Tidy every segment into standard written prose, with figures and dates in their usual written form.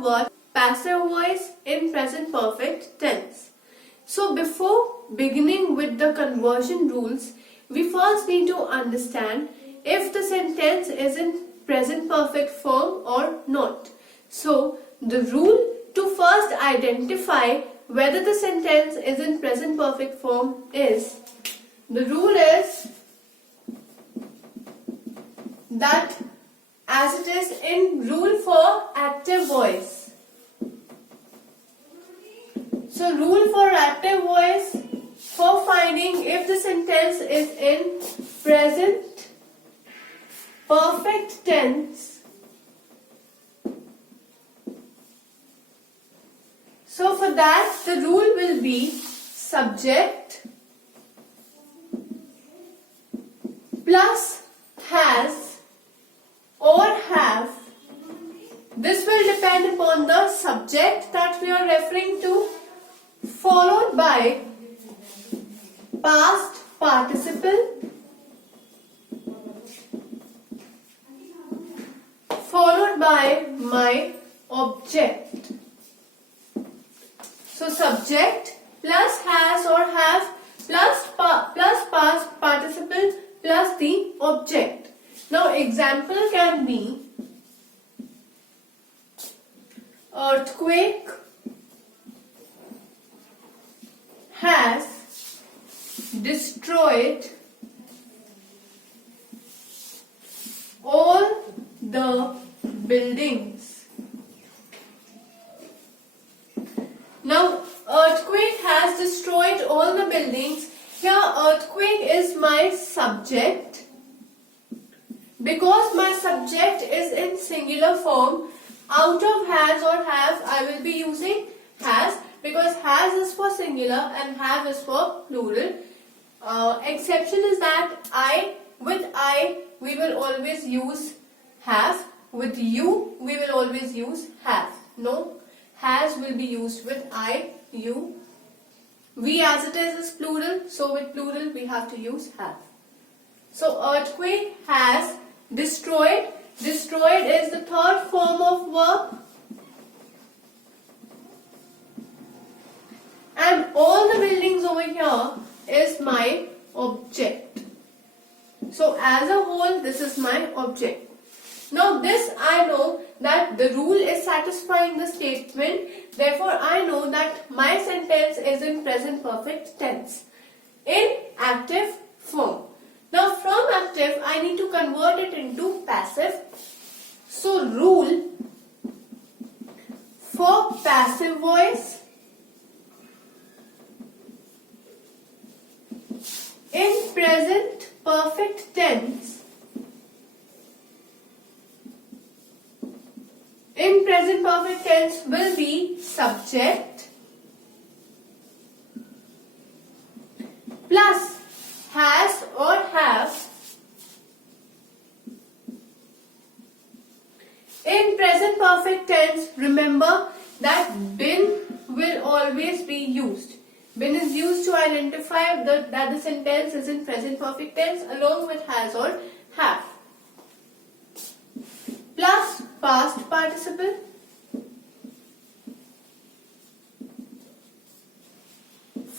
convert passive voice in present perfect tense. So before beginning with the conversion rules, we first need to understand if the sentence is in present perfect form or not. So the rule to first identify whether the sentence is in present perfect form is, the rule is that as it is in rule for active voice. So rule for active voice for finding if the sentence is in present perfect tense. So for that the rule will be subject plus has or have. This will depend upon the subject that we are referring to, followed by past participle, followed by my object. So subject plus has or have plus past participle plus the object. Now example can be earthquake has destroyed all the buildings. Now earthquake has destroyed all the buildings. Here earthquake is my subject. Because my subject is in singular form, out of has or have I will be using has, because has is for singular and have is for plural. Exception is that with I we will always use have, with you we will always use have. No, has will be used with I, you. We as it is plural, so with plural we have to use have. So earthquake has destroyed. Destroyed is the third form of verb. And all the buildings over here is my object. So as a whole this is my object. Now this I know that the rule is satisfying the statement. Therefore I know that my sentence is in present perfect tense in active form. Now from active I need to convert it into passive. So rule for passive voice in present perfect tense. In present perfect tense will be subject plus has or have. In present perfect tense, remember that been will always be used. Been is used to identify that the sentence is in present perfect tense along with has or have. Plus past participle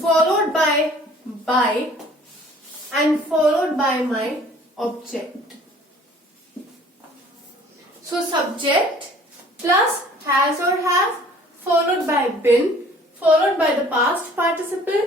followed by and followed by my object. So subject plus has or have followed by been followed by the past participle.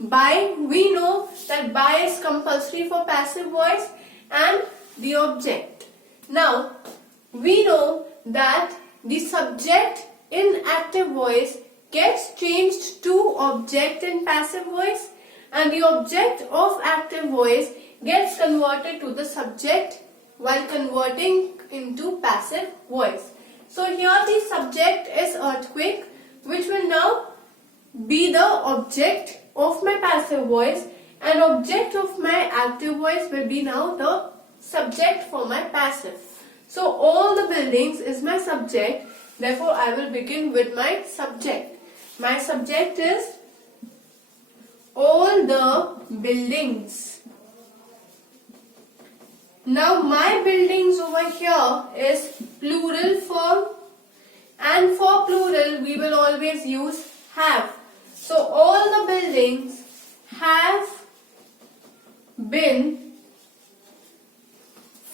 By, we know that by is compulsory for passive voice, and the object. Now we know that the subject in active voice gets changed to object in passive voice, and the object of active voice gets converted to the subject while converting into passive voice. So here the subject is earthquake, which will now be the object of my passive voice, and object of my active voice will be now the subject for my passive. So all the buildings is my subject, therefore I will begin with my subject. My subject is all the buildings. Now my buildings over here is plural form. and for plural we will always use have. So all the buildings have been.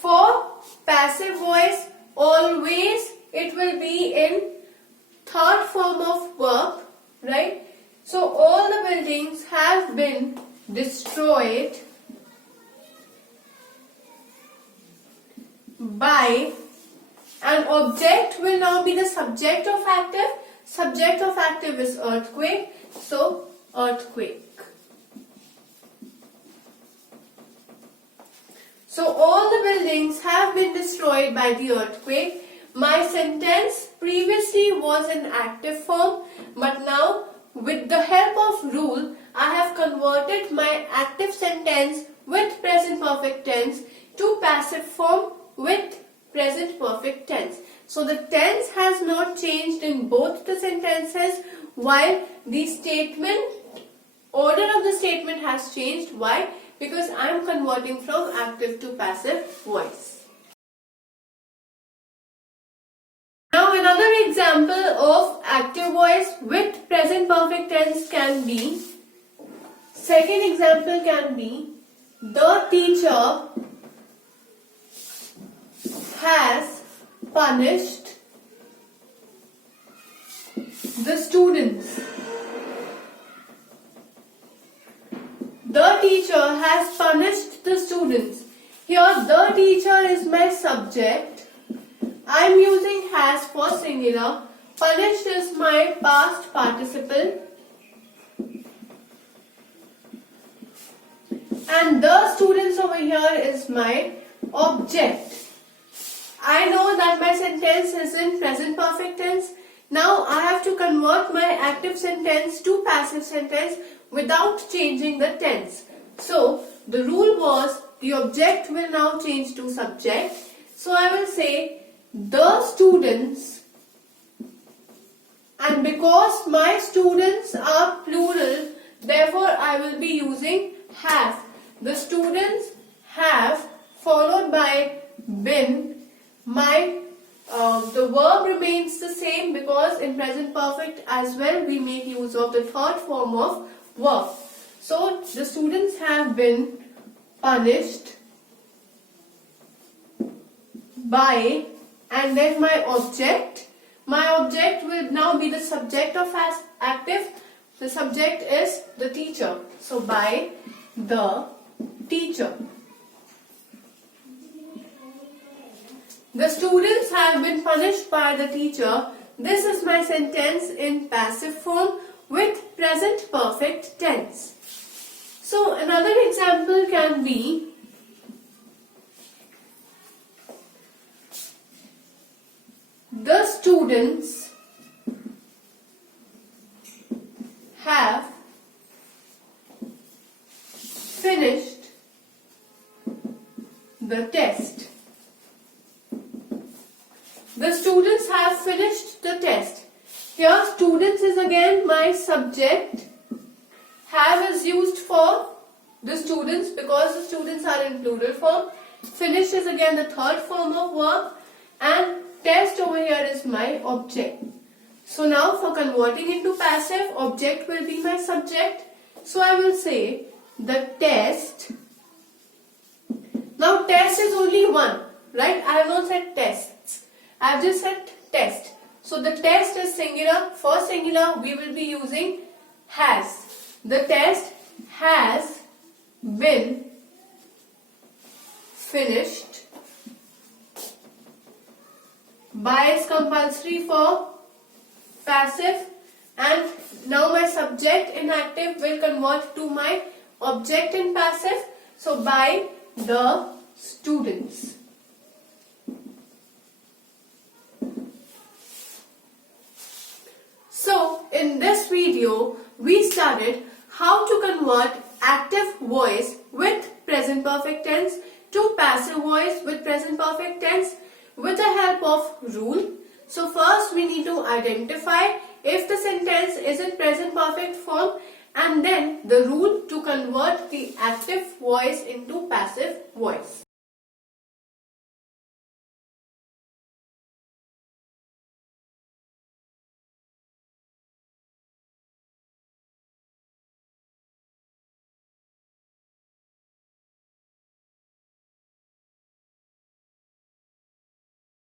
For passive voice, always it will be in third form of verb, right? So all the buildings have been destroyed by, and object will now be the subject of active. Subject of active is earthquake, so earthquake. So all the buildings have been destroyed by the earthquake. My sentence previously was in active form, but now with the help of rule, I have converted my active sentence with present perfect tense to passive form with present perfect tense. So the tense has not changed in both the sentences, while the statement, order of the statement has changed. Why? Because I am converting from active to passive voice. Now another example of active voice with present perfect tense can be, second example can be, the teacher has punished the students. The teacher has punished the students. Here the teacher is my subject. I am using has for singular. Punished is my past participle. And the students over here is my object. I know that my sentence is in present perfect tense. Now I have to convert my active sentence to passive sentence without changing the tense. So the rule was the object will now change to subject. So I will say the students, and because my students are plural, therefore I will be using have. The students have followed by been. The verb remains the same because in present perfect as well we make use of the third form of verb. So the students have been punished by, and then my object will now be the subject of active. The subject is the teacher. So by the teacher. The students have been punished by the teacher. This is my sentence in passive form with present perfect tense. So another example can be, the students have finished the test. The students have finished the test. Here students is again my subject. Have is used for the students because the students are in plural form. Finish is again the third form of verb, and test over here is my object. So now for converting into passive, object will be my subject. So I will say the test. Now test is only one, right? I have not said tests. I have just said test. So the test is singular. For singular we will be using has. The test has been finished. By is compulsory for passive, and now my subject in active will convert to my object in passive. So by the students. So in this video we studied how to convert active voice with present perfect tense to passive voice with present perfect tense with the help of rule. So first we need to identify if the sentence is in present perfect form, and then the rule to convert the active voice into passive voice.